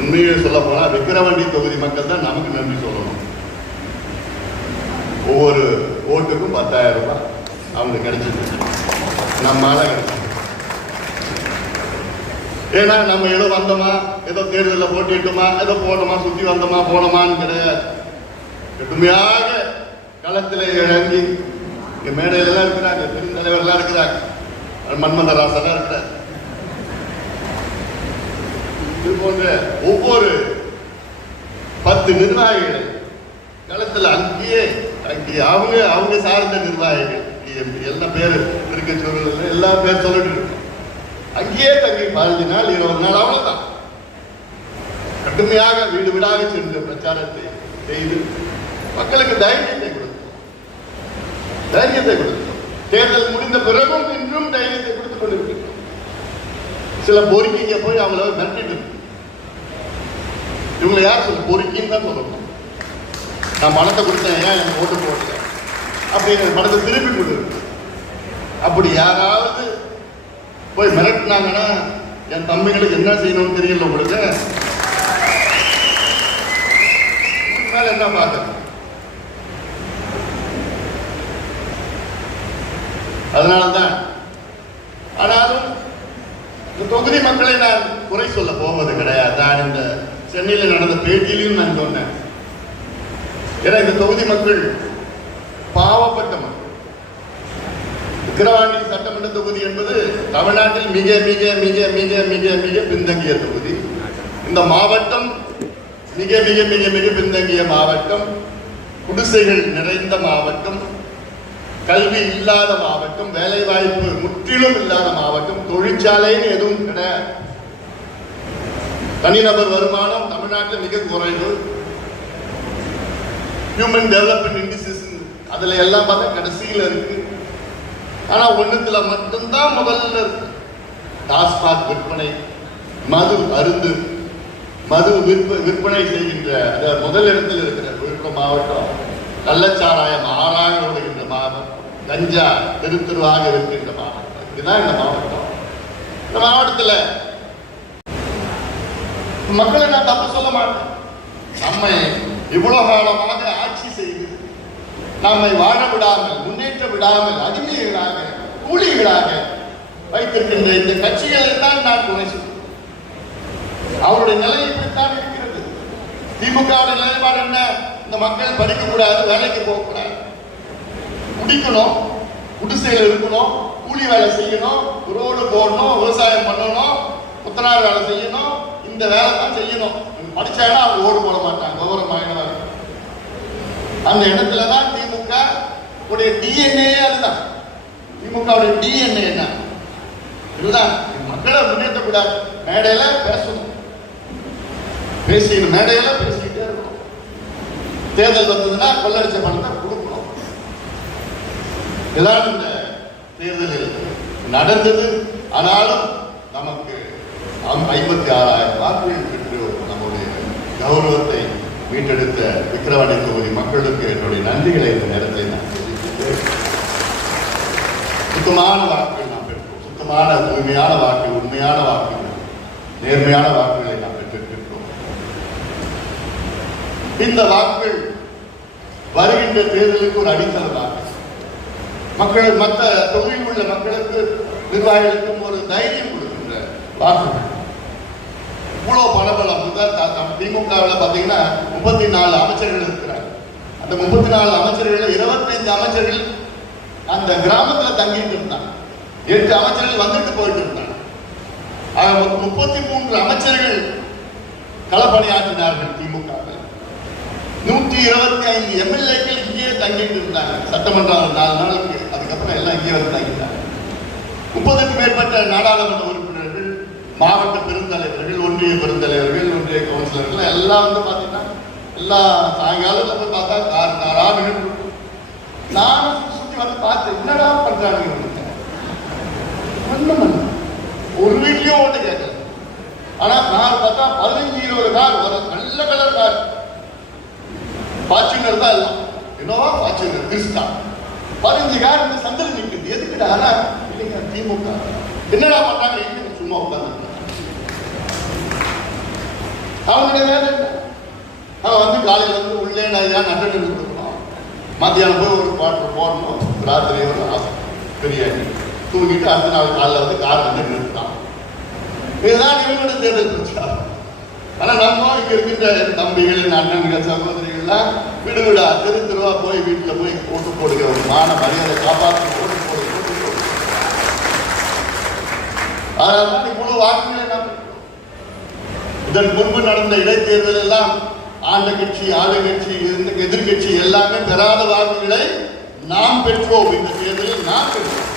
உண்மையை சொல்ல போனா விக்கிரவாண்டி தொகுதி மக்கள் தான் நமக்கு நன்றி சொல்லணும். ஒவ்வொரு ஓட்டுக்கும் 10,000 ரூபாய் அவங்களுக்கு கிடைச்சிருக்கு, நம்மால கிடைச்சிருக்கு. ஏன்னா நம்ம ஏதோ வந்தோமா, ஏதோ தேர்தலில் போட்டிட்டோமா, ஏதோ போனோமா, சுத்தி வந்தோமா போனோமான்னு கிடையாது. கடுமையாக களத்தில் இறங்கி இங்க மேடையில எல்லாம் இருக்கிறாங்க, பெருந்தலைவர்லாம் இருக்கிறாங்க, மன்மதராசெல்லாம் இருக்கிறார். இது போன்ற ஒவ்வொரு 10 நிர்வாகிகளை களத்தில் அங்கேயே அவங்க சார்ந்த நிர்வாகிகள் எல்லா பேர் இருக்க சொல்ல எல்லா பேர் சொல்லிட்டு இருக்கோம். அங்கேயே தங்கி 15 நாள் 20 நாள் அவ்வளவுதான். கடுமையாக வீடு வீடாக சென்று பிரச்சாரத்தை செய்து மக்களுக்கு தைரியத்தை கொடுத்தோம். தேர்தல் முடிந்த பிறகும் இன்றும் தைரியத்தை கொடுத்துக் கொண்டிருக்கிறோம். சில பொறுக்கிங்க போய் அவங்கள மிரட்டிட்டு இவங்களை யார் சொல்ல பொறுக்கின்னு தான் சொல்லணும். நான் பணத்தை கொடுத்தேன், ஏன் எனக்கு ஓட்டு போடல அப்படின்னு பணத்தை திருப்பி கொடுத்து அப்படி யாராவது போய் மிரட்டினாங்கன்னா என் தம்பிகளுக்கு என்ன செய்யணும்னு தெரியல. உங்களுக்கு மேல என்ன பார்க்க. அதனால்தான் ஆனாலும் இந்த தொகுதி மக்களை நான் குறை சொல்ல போவது கிடையாது. நான் இந்த சென்னையில் நடந்த பேட்டியிலையும் நான் சொன்னேன். ஏன்னா இந்த தொகுதி மக்கள் பாவப்பட்ட மக்கள். விக்கிரவாண்டி சட்டமன்ற தொகுதி என்பது தமிழ்நாட்டில் மிக மிக மிக மிக மிக மிக பின்தங்கிய தொகுதி. இந்த மாவட்டம் மிக மிக மிக மிக பின்தங்கிய மாவட்டம், குடிசைகள் நிறைந்த மாவட்டம், கல்வி இல்லாத மாவட்டம், வேலை வாய்ப்பு முற்றிலும் இல்லாத மாவட்டம், தொழிற்சாலைன்னு எதுவும் கிடையாது. தனிநபர் வருமானம் தமிழ்நாட்டில் மிக குறைவு. ஹியூமன் டெவலப்மெண்ட் இண்டிசஸ் அதுல எல்லாம் பார்த்தா கடைசியில் இருக்கு. ஆனா ஒண்ணுத்துல மட்டும்தான் முதல்ல இருக்கு. டாஸ்மாக் விற்பனை, மது விற்பனை செய்கின்ற முதல் இடத்தில் இருக்கிற விழுப்புரம் மாவட்டம். கள்ளச்சாராயம் ஆறாக ஓடுகின்ற மாவட்டம், கஞ்சா தெருவாக இருக்கின்ற மாவட்டம். இதுதான் இந்த மாவட்டம். இந்த மாவட்டத்தில் மக்களை நான் தப்பு சொல்ல மாட்டேன். நம்ம இவ்வளவு காலமாக ஆட்சி செய்து நம்மை வாழ விடாமல், முன்னேற்ற விடாமல், அடிமைகளாக கூலிகளாக வைத்திருக்கின்ற இந்த கட்சிகளை தான் நான் குறை சொல்றேன். அவருடைய நிலை இப்படித்தான் இருக்கிறது. திமுகவுடைய நிலைப்பாடு என்ன? இந்த மக்கள் படிக்கக்கூடாது, வேலைக்கு போகக்கூடாது, குடிக்கணும், குடிசையில் இருக்கணும், கூலி வேலை செய்யணும், ரோடு போடணும், விவசாயம் பண்ணணும், புத்தனார் வேலை செய்யணும், இந்த வேலை தான் செய்யணும். படிச்சாங்கன்னா அவங்க ஓடு போட மாட்டாங்க, கௌரவமாக. அந்த இடத்துல தான் திமுக உடைய டிஎன்ஏ அதுதான். திமுகவுடைய டிஎன்ஏ என்ன? இதுதான். மக்களை முன்னேற்றக்கூடாது, மேடையில பேசணும், மேடையில பேசிக்கிட்டே இருக்கணும். தேர்தல் வந்ததுன்னா கொள்ளடிச்ச பணத்தை கொடுக்கணும். இதான் இந்த தேர்தலில் நடந்தது. ஆனாலும் நமக்கு 56,000 வாக்குகள் பெற்று நம்முடைய கௌரவத்தை மீட்டெடுத்த விக்கிரவாண்டி தொகுதி மக்களுக்கு என்னுடைய நன்றிகளை இந்த நேரத்தில் நான் தெரிவிக்கிறேன். சுத்தமான வாக்குகள் நாம் பெற்றோம். சுத்தமான தூய்மையான வாக்குகள், உண்மையான வாக்குகள், நேர்மையான வாக்குகளை நாம் பெற்றிருக்கிறோம். இந்த வாக்குகள் வருகின்ற தேர்தலுக்கு ஒரு அடித்தளமாக மக்கள், மற்ற தொகுதியில் உள்ள மக்களுக்கு, நிர்வாகிகளுக்கும் ஒரு தைரியம் கொடுக்கின்ற வாக்குகள். இவ்வளவு பணபலம் திமுகவில் பார்த்தீங்கன்னா 34 அமைச்சர்கள் இருக்கிறாங்க. அந்த 34 அமைச்சர்கள் 25 அமைச்சர்கள் அந்த கிராமத்தில் தங்கிட்டு இருந்தாங்க. 8 அமைச்சர்கள் வந்துட்டு போயிட்டு இருந்தாங்க. 33 அமைச்சர்கள் களப்பணியாற்றினார்கள் திமுகவில். 125 எம்எல்ஏக்கள் இங்கேயே தங்கிட்டு இருந்தாங்க. சட்டமன்றம் 4 நாளுக்கு, அதுக்கப்புறம் எல்லாம் இங்கே வந்து தங்கிட்டாங்க. 30க்கும் மேற்பட்ட நாடாளுமன்ற உறுப்பினர்கள், மாவட்ட பெருந்தலைவர்கள், ஒன்றிய பெருந்தலைவர்கள், ஒன்றிய கவுன்சிலர்கள் எல்லாம் வந்து பார்த்தீங்கன்னா எல்லா சாயங்காலத்தில் போய் பார்த்தா காரா நின்று நானும் சுற்றி வந்து பார்த்தேன். என்னடா பண்றாங்க ஒரு வீட்லயும் ஓட்டு கேட்கல. ஆனா கார் பார்த்தா 15-20 கார் வரும், நல்ல கலர் கார். ஃபார்ச்சுனர் தான் எல்லாம், என்னவா ஃபார்ச்சுனர் கிறிஸ்டா 15 கார் இந்த சந்திரன் நிற்குது. எதுக்குடா? ஆனா இல்லைங்க திமுக என்னடா பண்றாங்க, சும்மா உட்கார்ந்து. அவனுடைய வேலை என்ன? அவன் வந்து காலையில் வந்து உள்ளே நிறையா நட்டு கொடுக்கணும், மத்தியானம் போய் ஒரு பாட்டு போடணும், ராத்திரி ஒரு பிரியாணி தூங்கிட்டு அடுத்த நாள் காலையில் வந்து கார் வந்து நிறுத்தான். இதுதான் இவங்களோட தேர்தல் பிரச்சாரம். ஆனா நம்ம இங்க இருக்கின்ற தம்பிகள், அண்ணன்கள், சகோதரிகள்லாம் விடுவிடா தெருவா போய் வீட்டுல போய் ஓட்டு போடுகிற ஒரு மான மரியாதை காப்பாற்றி ஓட்டு போடு. அதனால்தான் இவ்வளவு வாக்குகளை நாம் இதன் முன்பு நடந்த இடைத்தேர்தல் எல்லாம் ஆண்ட கட்சி, ஆளுங்கட்சி, எதிர்கட்சி எல்லாமே பெறாத வாக்குகளை நாம் பெற்றோம். இந்த தேர்தலில் நாம் பெற்றோம்.